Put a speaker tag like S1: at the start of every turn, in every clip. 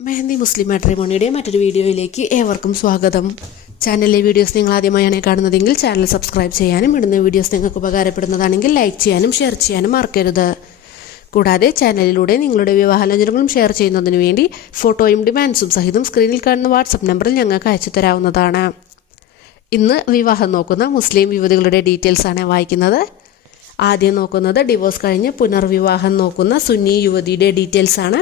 S1: മെഹന്തി മുസ്ലിം മാട്രിമോണിയുടെ മറ്റൊരു വീഡിയോയിലേക്ക് ഏവർക്കും സ്വാഗതം. ചാനലിലെ വീഡിയോസ് നിങ്ങൾ ആദ്യമായാണ് കാണുന്നതെങ്കിൽ ചാനൽ സബ്സ്ക്രൈബ് ചെയ്യാനും ഇടുന്ന വീഡിയോസ് നിങ്ങൾക്ക് ഉപകാരപ്പെടുന്നതാണെങ്കിൽ ലൈക്ക് ചെയ്യാനും ഷെയർ ചെയ്യാനും മറക്കരുത്. കൂടാതെ ചാനലിലൂടെ നിങ്ങളുടെ വിവാഹാലോചനകളും ഷെയർ ചെയ്യുന്നതിന് വേണ്ടി ഫോട്ടോയും ഡിമാൻഡ്സും സഹിതം സ്ക്രീനിൽ കാണുന്ന വാട്സപ്പ് നമ്പറിൽ ഞങ്ങൾക്ക് അയച്ചു തരാവുന്നതാണ്. ഇന്ന് വിവാഹം നോക്കുന്ന മുസ്ലിം യുവതികളുടെ ഡീറ്റെയിൽസ് ആണ് വായിക്കുന്നത്. ആദ്യം നോക്കുന്നത് ഡിവോഴ്സ് കഴിഞ്ഞ് പുനർവിവാഹം നോക്കുന്ന സുന്നി യുവതിയുടെ ഡീറ്റെയിൽസ് ആണ്.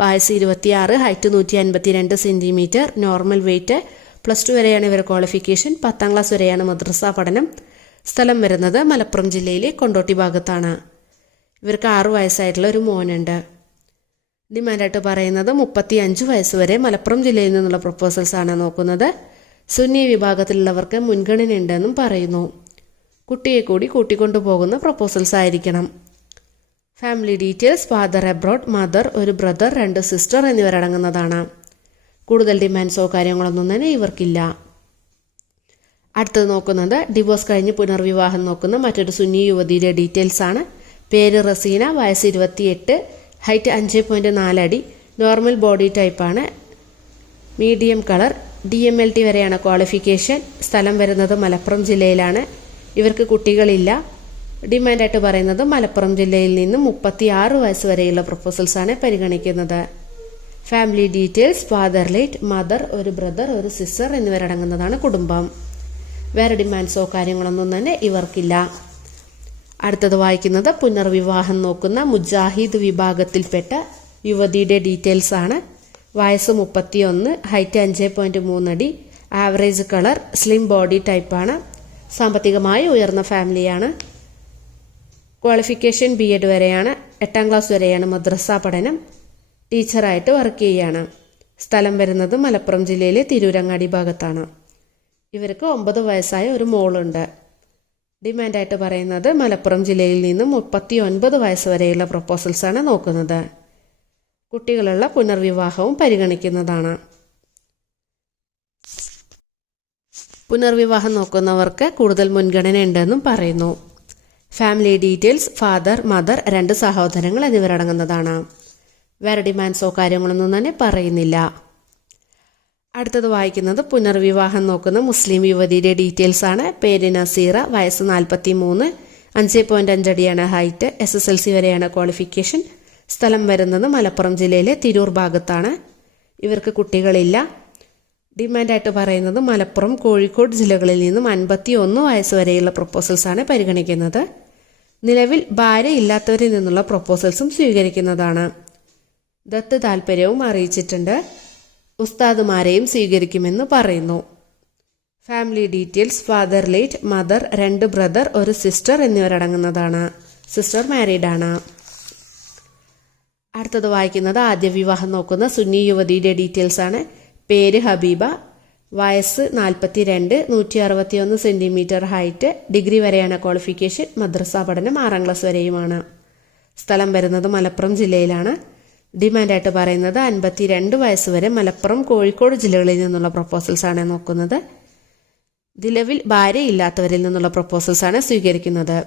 S1: വയസ്സ് ഇരുപത്തിയാറ് ഹൈറ്റ് നൂറ്റി അൻപത്തി രണ്ട് centimetre normal weight plus two വരെയാണ് ഇവരുടെ ക്വാളിഫിക്കേഷൻ. പത്താം ക്ലാസ് വരെയാണ് മദ്രസ പഠനം. സ്ഥലം വരുന്നത് മലപ്പുറം ജില്ലയിലെ കൊണ്ടോട്ടി ഭാഗത്താണ്. ഇവർക്ക് ആറു വയസ്സായിട്ടുള്ള ഒരു മോനുണ്ട്. ഡിമാൻഡായിട്ട് പറയുന്നത് മുപ്പത്തി അഞ്ച് വയസ്സ് വരെ മലപ്പുറം ജില്ലയിൽ നിന്നുള്ള പ്രപ്പോസൽസ് ആണ് നോക്കുന്നത്. സുന്നി വിഭാഗത്തിലുള്ളവർക്ക് മുൻഗണന ഉണ്ടെന്നും പറയുന്നു. കുട്ടിയെ കൂടി കൂട്ടിക്കൊണ്ടു പോകുന്ന പ്രപ്പോസൽസ് ആയിരിക്കണം. Family details father abroad mother ഒരു ബ്രദർ രണ്ട് സിസ്റ്റർ എന്നിവരടങ്ങുന്നതാണ് കൂടുതൽ ഡിമാൻഡ്സോ കാര്യങ്ങളൊന്നും തന്നെ ഇവർക്കില്ല. അടുത്തത് നോക്കുന്നത് ഡിവോഴ്സ് കഴിഞ്ഞ് പുനർവിവാഹം നോക്കുന്ന മറ്റൊരു സുന്നി യുവതിയുടെ ഡീറ്റെയിൽസ് ആണ്. പേര് റസീന വയസ്സ് ഇരുപത്തിയെട്ട് ഹൈറ്റ് അഞ്ച് പോയിന്റ് നാലടി നോർമൽ ബോഡി ടൈപ്പാണ് medium colour D M L T വരെയാണ് ക്വാളിഫിക്കേഷൻ സ്ഥലം വരുന്നത് മലപ്പുറം ജില്ലയിലാണ്. ഇവർക്ക് കുട്ടികളില്ല. ഡിമാൻഡായിട്ട് പറയുന്നത് മലപ്പുറം ജില്ലയിൽ നിന്ന് മുപ്പത്തി ആറ് വയസ്സ് വരെയുള്ള പ്രൊപ്പോസൽസ് ആണ് പരിഗണിക്കുന്നത്. Family details father late mother ഒരു ബ്രദർ ഒരു സിസ്റ്റർ എന്നിവരടങ്ങുന്നതാണ് കുടുംബം. വേറെ ഡിമാൻഡ്സോ കാര്യങ്ങളൊന്നും തന്നെ ഇവർക്കില്ല. അടുത്തത് വായിക്കുന്നത് പുനർവിവാഹം നോക്കുന്ന മുജാഹിദ് വിഭാഗത്തിൽപ്പെട്ട യുവതിയുടെ ഡീറ്റെയിൽസ് ആണ്. വയസ്സ് മുപ്പത്തിയൊന്ന് ഹൈറ്റ് അഞ്ച് പോയിന്റ് മൂന്നടി ആവറേജ് കളർ സ്ലിം ബോഡി ടൈപ്പാണ് സാമ്പത്തികമായി ഉയർന്ന ഫാമിലിയാണ് ക്വാളിഫിക്കേഷൻ ബി എഡ് വരെയാണ് എട്ടാം ക്ലാസ് വരെയാണ് മദ്രസ പഠനം. ടീച്ചറായിട്ട് വർക്ക് ചെയ്യുകയാണ് സ്ഥലം വരുന്നത് മലപ്പുറം ജില്ലയിലെ തിരൂരങ്ങാടി ഭാഗത്താണ്. ഇവർക്ക് ഒമ്പത് വയസ്സായ ഒരു മോളുണ്ട്. ഡിമാൻഡായിട്ട് പറയുന്നത് മലപ്പുറം ജില്ലയിൽ നിന്നും മുപ്പത്തി ഒൻപത് വയസ്സ് വരെയുള്ള പ്രപ്പോസൽസാണ് നോക്കുന്നത്. കുട്ടികളുള്ള പുനർവിവാഹവും പരിഗണിക്കുന്നതാണ്. പുനർവിവാഹം നോക്കുന്നവർക്ക് കൂടുതൽ മുൻഗണന ഉണ്ടെന്നും പറയുന്നു. ഫാമിലി ഡീറ്റെയിൽസ് ഫാദർ മദർ രണ്ട് സഹോദരങ്ങൾ എന്നിവരടങ്ങുന്നതാണ്. വേറെ ഡിമാൻഡ്സോ കാര്യങ്ങളൊന്നും തന്നെ പറയുന്നില്ല. അടുത്തത് വായിക്കുന്നത് പുനർവിവാഹം നോക്കുന്ന മുസ്ലിം യുവതിയുടെ ഡീറ്റെയിൽസ് ആണ്. പേര് നസീറ വയസ്സ് നാൽപ്പത്തി മൂന്ന് അഞ്ച് point അഞ്ചടിയാണ് height S S L C വരെയാണ് ക്വാളിഫിക്കേഷൻ സ്ഥലം വരുന്നത് മലപ്പുറം ജില്ലയിലെ തിരൂർ ഭാഗത്താണ്. ഇവർക്ക് കുട്ടികളില്ല. ഡിമാൻഡായിട്ട് പറയുന്നത് മലപ്പുറം കോഴിക്കോട് ജില്ലകളിൽ നിന്നും അൻപത്തി ഒന്ന് വയസ്സ് വരെയുള്ള പ്രപ്പോസൽസാണ് പരിഗണിക്കുന്നത്. നിലവിൽ ഭാര്യ ഇല്ലാത്തവരിൽ നിന്നുള്ള പ്രൊപ്പോസൽസും സ്വീകരിക്കുന്നതാണ്. ദത്ത് താല്പര്യവും അറിയിച്ചിട്ടുണ്ട്. ഉസ്താദുമാരെയും സ്വീകരിക്കുമെന്ന് പറയുന്നു. Family details father late mother രണ്ട് ബ്രദർ ഒരു സിസ്റ്റർ എന്നിവരടങ്ങുന്നതാണ്. സിസ്റ്റർ മാരീഡാണ് അടുത്തത് വായിക്കുന്നത് ആദ്യ വിവാഹം നോക്കുന്ന സുന്നി യുവതിയുടെ ഡീറ്റെയിൽസ് ആണ്. പേര് ഹബീബ വയസ്സ് നാൽപ്പത്തി രണ്ട് നൂറ്റി അറുപത്തി ഒന്ന് സെന്റിമീറ്റർ ഹൈറ്റ് ഡിഗ്രി വരെയാണ് ക്വാളിഫിക്കേഷൻ മദ്രസ പഠനം ആറാം ക്ലാസ് വരെയുമാണ്. സ്ഥലം വരുന്നത് മലപ്പുറം ജില്ലയിലാണ്. ഡിമാൻഡായിട്ട് പറയുന്നത് അൻപത്തി രണ്ട് വയസ്സ് വരെ മലപ്പുറം കോഴിക്കോട് ജില്ലകളിൽ നിന്നുള്ള പ്രപ്പോസൽസ് ആണ് നോക്കുന്നത്. നിലവിൽ ഭാര്യ ഇല്ലാത്തവരിൽ നിന്നുള്ള പ്രപ്പോസൽസ് ആണ് സ്വീകരിക്കുന്നത്.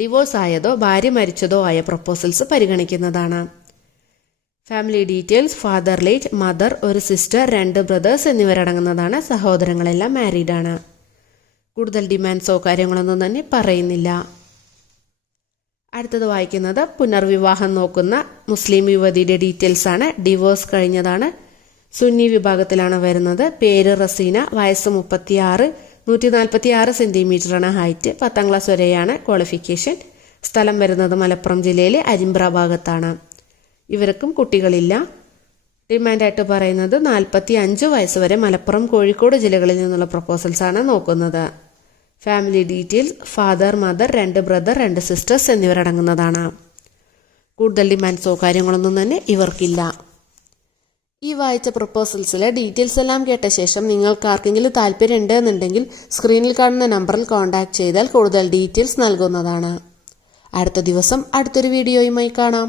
S1: ഡിവോഴ്സ് ആയതോ ഭാര്യ മരിച്ചതോ ആയ proposals പരിഗണിക്കുന്നതാണ്. Family details father late mother ഒരു സിസ്റ്റർ രണ്ട് ബ്രദേഴ്സ് എന്നിവരടങ്ങുന്നതാണ്. സഹോദരങ്ങളെല്ലാം മാരീഡാണ് കൂടുതൽ ഡിമാൻഡ്സോ കാര്യങ്ങളൊന്നും തന്നെ പറയുന്നില്ല. അടുത്തത് വായിക്കുന്നത് പുനർവിവാഹം നോക്കുന്ന മുസ്ലിം യുവതിയുടെ ഡീറ്റെയിൽസ് ആണ്. ഡിവോഴ്സ് കഴിഞ്ഞതാണ്. സുന്നി വിഭാഗത്തിലാണ് വരുന്നത്. പേര് റസീന വയസ്സ് മുപ്പത്തിയാറ് നൂറ്റി നാൽപ്പത്തി ആറ് സെന്റിമീറ്ററാണ് ഹൈറ്റ് പത്താം ക്ലാസ് വരെയാണ് ക്വാളിഫിക്കേഷൻ സ്ഥലം വരുന്നത് മലപ്പുറം ജില്ലയിലെ അരിമ്പ്ര ഭാഗത്താണ്. ഇവർക്കും കുട്ടികളില്ല. ഡിമാൻഡായിട്ട് പറയുന്നത് നാൽപ്പത്തി അഞ്ച് വയസ്സ് വരെ മലപ്പുറം കോഴിക്കോട് ജില്ലകളിൽ നിന്നുള്ള പ്രപ്പോസൽസാണ് നോക്കുന്നത്. ഫാമിലി ഡീറ്റെയിൽസ് ഫാദർ മദർ രണ്ട് ബ്രദർ രണ്ട് സിസ്റ്റേഴ്സ് എന്നിവരടങ്ങുന്നതാണ്. കൂടുതൽ ഡിമാൻഡ്സോ കാര്യങ്ങളൊന്നും തന്നെ ഇവർക്കില്ല. ഈ വായിച്ച പ്രപ്പോസൽസിലെ ഡീറ്റെയിൽസ് എല്ലാം കേട്ട ശേഷം നിങ്ങൾക്ക് ആർക്കെങ്കിലും താല്പര്യം ഉണ്ട് എന്നുണ്ടെങ്കിൽ സ്ക്രീനിൽ കാണുന്ന നമ്പറിൽ കോൺടാക്ട് ചെയ്താൽ കൂടുതൽ ഡീറ്റെയിൽസ് നൽകുന്നതാണ്. അടുത്ത ദിവസം അടുത്തൊരു വീഡിയോയുമായി കാണാം.